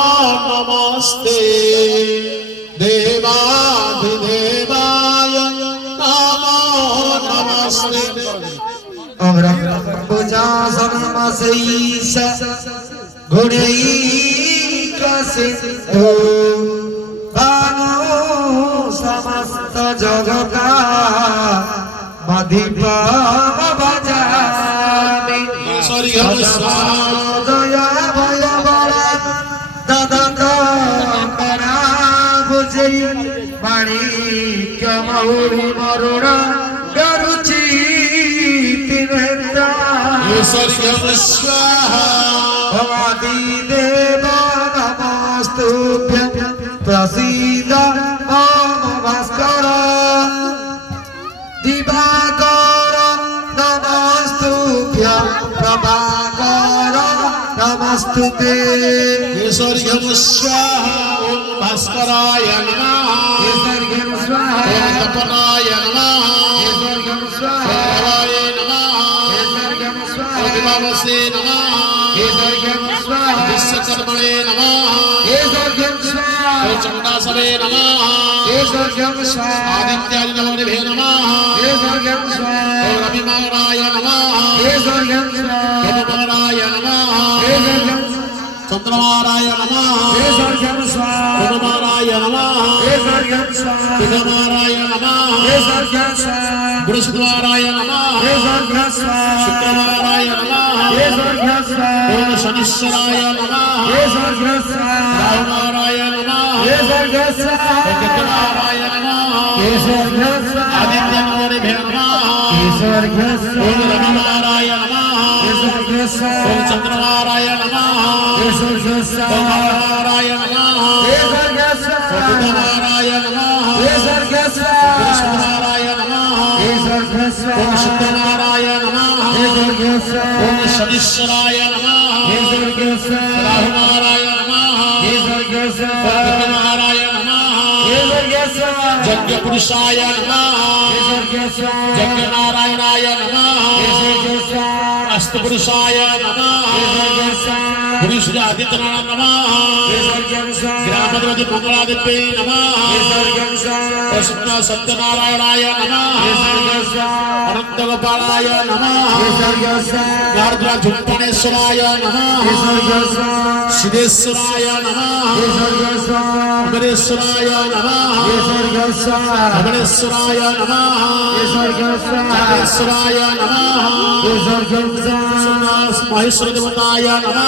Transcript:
नमस्ते देवाधिदेवाय नमो नमस्ते पूजा सममसैष गुणैकसिन्धु भानो समस्त जगता मधिपम भजामि दया भय बला ददत कराभुजै माणिक्य मौरि मरुण गरुचि भवादिदेव नमस्तुभ्यं प्रसीद मम भास्कर दिवाकर नमस्तुभ्यं प्रभाकर नमस्तुते ईश्वर्यं स्वाहा ओम भास्कराय नमः ईश्वर्यं स्वाहा ओम तपनाय नमः ईश्वर्यं स्वाहा भवाय नमः ईश्वर्यं स्वाहा विभावसे नमः ईश्वर्यं स्वाहा विश्वकर्मणे नमः ईश्वर्यं स्वाहा चण्डासवे नमः ईश्वर्यं स्वाहा आदित्यादि नवग्रहे नमः ईश्वर्यं स्वाहा रविमहाराय नमः ईश्वर्यं स्वाहा यममहाराय नमः ईश्वर्यं चंद्रमहाराय नमः ईश्वर्यं स्वाहा बुधमहाराय नमः ईश्वर्यं स्वाहा बुधमहाराय नमः ईश्वर्यं स्वाहा बृहस्पतिमहाराय नमः ईश्वर्यं स्वाहा शुक्रमहाराय नमः ईश्वर्यं स्वाहा ओम शनिश्चराय नमः ईश्वर्यं स्वाहा राहुमहाराय नमः ईश्वर्यं स्वाहा केतुमहाराय नमः ईश्वर्यं स्वाहा आदित्यमहाराय नमः ईश्वर्यं ओम स्वाहा रविमहाराय नमः ईश्वर्यं ओम स्वाहा चंद्रमहाराय नमः ईश्वर्यं ओम स्वाहा महाराय नमः ईश्वर्यं स्वाहा बुधमहाराय नमः ईश्वर्यं स्वाहा बृहस्पतिमहाराय नमः ईश्वर्यं ओम स्वाहा शुक्रमहाराय नमः ईश्वर्यं स्वाहा ओम शनिश्चराय नमः ईश्वर्यं स्वाहा राहुमहाराय नमः ईश्वर्यं ओम स्वाहा केतुमहाराय नमः ईश्वर्यं स्वाहा यज्ञपुरुषाय नमः ईश्वर्यं स्वाहा यज्ञनारायणाय नमः ईश्वर्यं स्वाहा अस्तपुरुषाय नमः ईश्वर्यं स्वाहा पुरुष आदित्यनारायण नमः ग्रामदेवते मंगलादित्य नमः प्रसन्न सत्यनारायणाय नमः अनंत गोपालाय नमः नारद्रा झुंपणेश्वराय नमः सिद्धेश्वराय नमः अमरेश्वराय नमः अमरेश्वराय नमः अमरेश्वराय नमः महेश्वर देवताय नमः